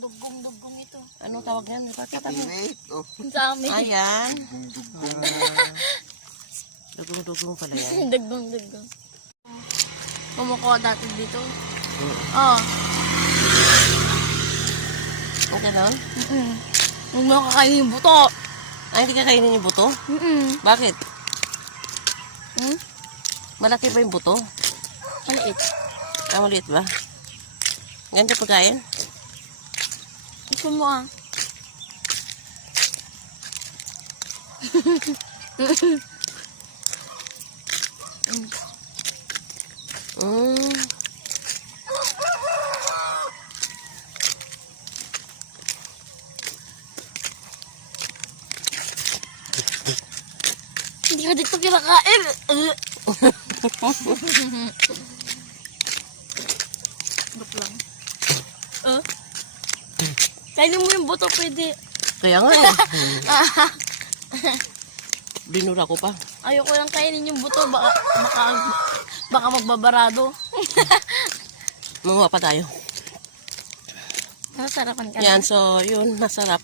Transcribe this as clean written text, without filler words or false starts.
Dugong-dugong ito. Anong tawag yan? Wait. Oh. Sa amin. Ayan. Dugong-dugong. Dugong-dugong pala yan. Dugong-dugong. Kumukuha dati dito. Oh. Ang ganon? Huwag mo kakainin yung buto. Ay, hindi ka kainin yung buto? Bakit? Malaki ba yung buto? Maliit. Ah, maliit ba? Ganito pagkain? Gusto mo ah. Hindi ka dito kinakain. Look lang. Kainin mo yung buto, pwede. Kaya nga eh. Binura ko pa. Ayoko lang kainin yung buto, baka magbabarado. Manguha pa tayo. Masarapan ka. Yan, so yun, masarap.